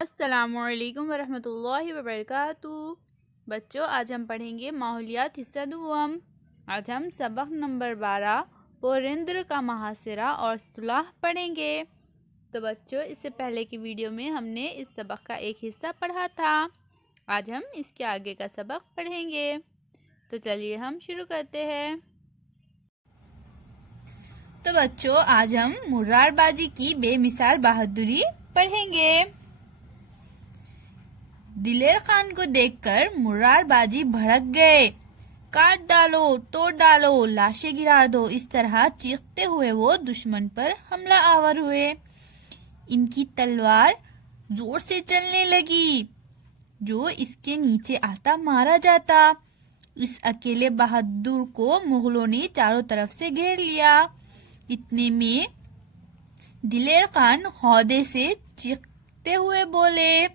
السلام علیکم ورحمۃ اللہ وبرکاتہ۔ بچوں، آج ہم پڑھیں گے ماحولیات حصہ دوم۔ آج ہم سبق نمبر 12 پورندر کا محاصرہ اور صلح پڑھیں گے۔ تو بچوں، اس سے پہلے کی ویڈیو میں ہم نے اس سبق کا ایک حصہ پڑھا تھا۔ آج ہم اس کے آگے کا سبق پڑھیں گے۔ تو چلیے ہم شروع کرتے ہیں۔ تو بچوں، آج ہم مرار بازی کی بے مثال بہادری پڑھیں گے۔ دلیر خان کو دیکھ کر مرار بازی بھڑک گئے۔ کاٹ ڈالو، توڑ ڈالو، لاشیں گرا دو، اس طرح چیختے ہوئے وہ دشمن پر حملہ آور ہوئے۔ ان کی تلوار زور سے چلنے لگی۔ جو اس کے نیچے آتا مارا جاتا۔ اس اکیلے بہادر کو مغلوں نے چاروں طرف سے گھیر لیا۔ اتنے میں دلیر خان ہودے سے چیختے ہوئے بولے،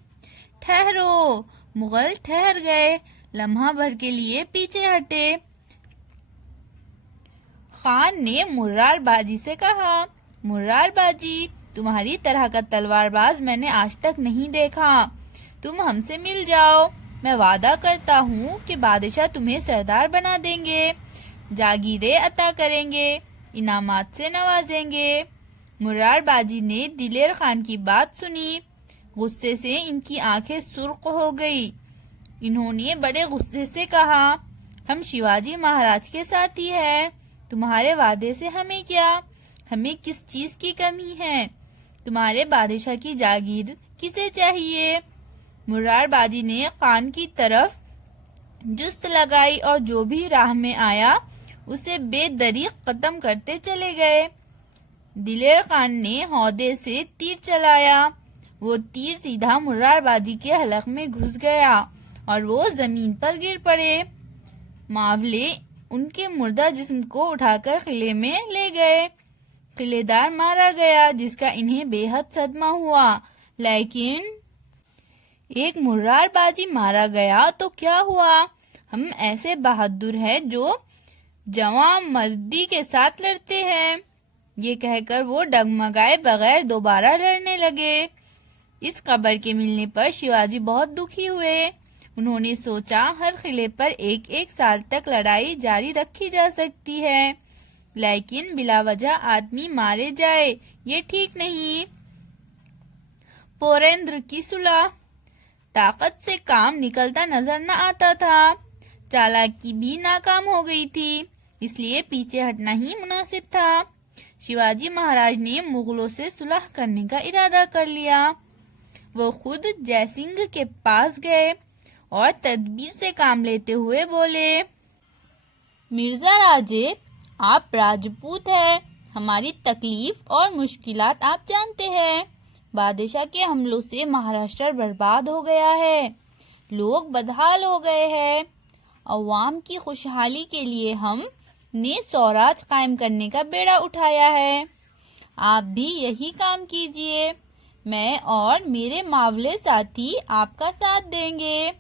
ٹھہرو۔ مغل ٹھہر گئے، لمحہ بھر کے لیے پیچھے ہٹے۔ خان نے مرار بازی سے کہا، مرار بازی، تمہاری طرح کا تلوار باز میں نے آج تک نہیں دیکھا۔ تم ہم سے مل جاؤ، میں وعدہ کرتا ہوں کہ بادشاہ تمہیں سردار بنا دیں گے، جاگیریں عطا کریں گے، انعامات سے نوازیں گے۔ مرار بازی نے دلیر خان کی بات سنی۔ غصے سے ان کی آنکھیں سرخ ہو گئی۔ انہوں نے بڑے غصے سے کہا، ہم شیواجی مہاراج کے ساتھی ہیں، تمہارے وعدے سے ہمیں کیا؟ ہمیں کس چیز کی کمی ہے؟ تمہارے بادشاہ کی جاگیر کسے چاہیے؟ مرار بازی نے خان کی طرف جست لگائی اور جو بھی راہ میں آیا اسے بے دریغ ختم کرتے چلے گئے۔ دلیر خان نے ہودے سے تیر چلایا۔ وہ تیر سیدھا مرار بازی کے حلق میں گھس گیا اور وہ زمین پر گر پڑے۔ ماولے ان کے مردہ جسم کو اٹھا کر قلعے میں لے گئے۔ قلعے دار مارا گیا، جس کا انہیں بے حد صدمہ ہوا۔ لیکن ایک مرار بازی مارا گیا تو کیا ہوا؟ ہم ایسے بہادر ہیں جو جواں مردی کے ساتھ لڑتے ہیں۔ یہ کہہ کر وہ ڈگمگائے بغیر دوبارہ لڑنے لگے۔ اس خبر کے ملنے پر شیواجی بہت دکھی ہوئے۔ انہوں نے سوچا، ہر قلعے پر ایک ایک سال تک لڑائی جاری رکھی جا سکتی ہے، لیکن بلا وجہ آدمی مارے جائے یہ ٹھیک نہیں۔ پورندر کی صلح۔ طاقت سے کام نکلتا نظر نہ آتا تھا۔ چالاکی بھی ناکام ہو گئی تھی، اس لیے پیچھے ہٹنا ہی مناسب تھا۔ شیواجی مہاراج نے مغلوں سے صلح کرنے کا ارادہ کر لیا۔ وہ خود جے سنگھ کے پاس گئے اور تدبیر سے کام لیتے ہوئے بولے، مرزا راجے، آپ راجپوت ہیں، ہماری تکلیف اور مشکلات آپ جانتے ہیں۔ بادشاہ کے حملوں سے مہاراشٹر برباد ہو گیا ہے، لوگ بدحال ہو گئے ہیں۔ عوام کی خوشحالی کے لیے ہم نے سوراج قائم کرنے کا بیڑا اٹھایا ہے، آپ بھی یہی کام کیجیے۔ میں اور میرے ماولے ساتھی آپ کا ساتھ دیں گے۔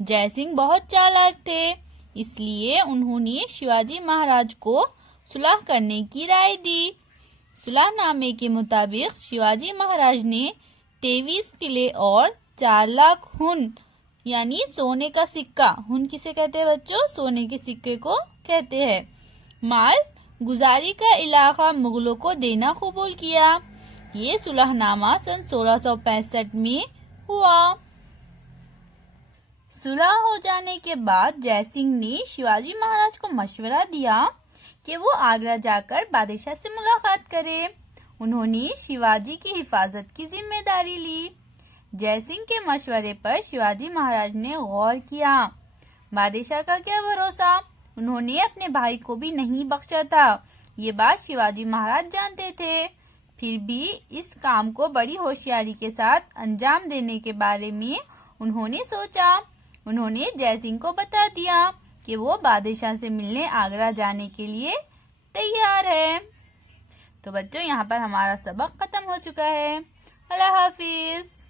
جے سنگھ بہت چالاک تھے، اس لیے انہوں نے شیواجی مہاراج کو صلح کرنے کی رائے دی۔ صلح نامے کے مطابق شیواجی مہاراج نے 23 قلعے اور 4 لاکھ ہن یعنی سونے کا سکہ، ہن کسے کہتے ہیں بچوں؟ سونے کے سکے کو کہتے ہیں، مال گزاری کا علاقہ مغلوں کو دینا قبول کیا۔ یہ صلح نامہ سن 1665 میں ہوا۔ صلح ہو جانے کے بعد جے سنگھ نے شیواجی مہاراج کو مشورہ دیا کہ وہ آگرہ جا کر بادشاہ سے ملاقات کرے۔ انہوں نے شیواجی کی حفاظت کی ذمہ داری لی۔ جے سنگھ کے مشورے پر شیواجی مہاراج نے غور کیا۔ بادشاہ کا کیا بھروسہ، انہوں نے اپنے بھائی کو بھی نہیں بخشا تھا، یہ بات شیواجی مہاراج جانتے تھے۔ پھر بھی اس کام کو بڑی ہوشیاری کے ساتھ انجام دینے کے بارے میں انہوں نے سوچا۔ انہوں نے جے سنگھ کو بتا دیا کہ وہ بادشاہ سے ملنے آگرہ جانے کے لیے تیار ہے۔ تو بچوں، یہاں پر ہمارا سبق ختم ہو چکا ہے۔ اللہ حافظ۔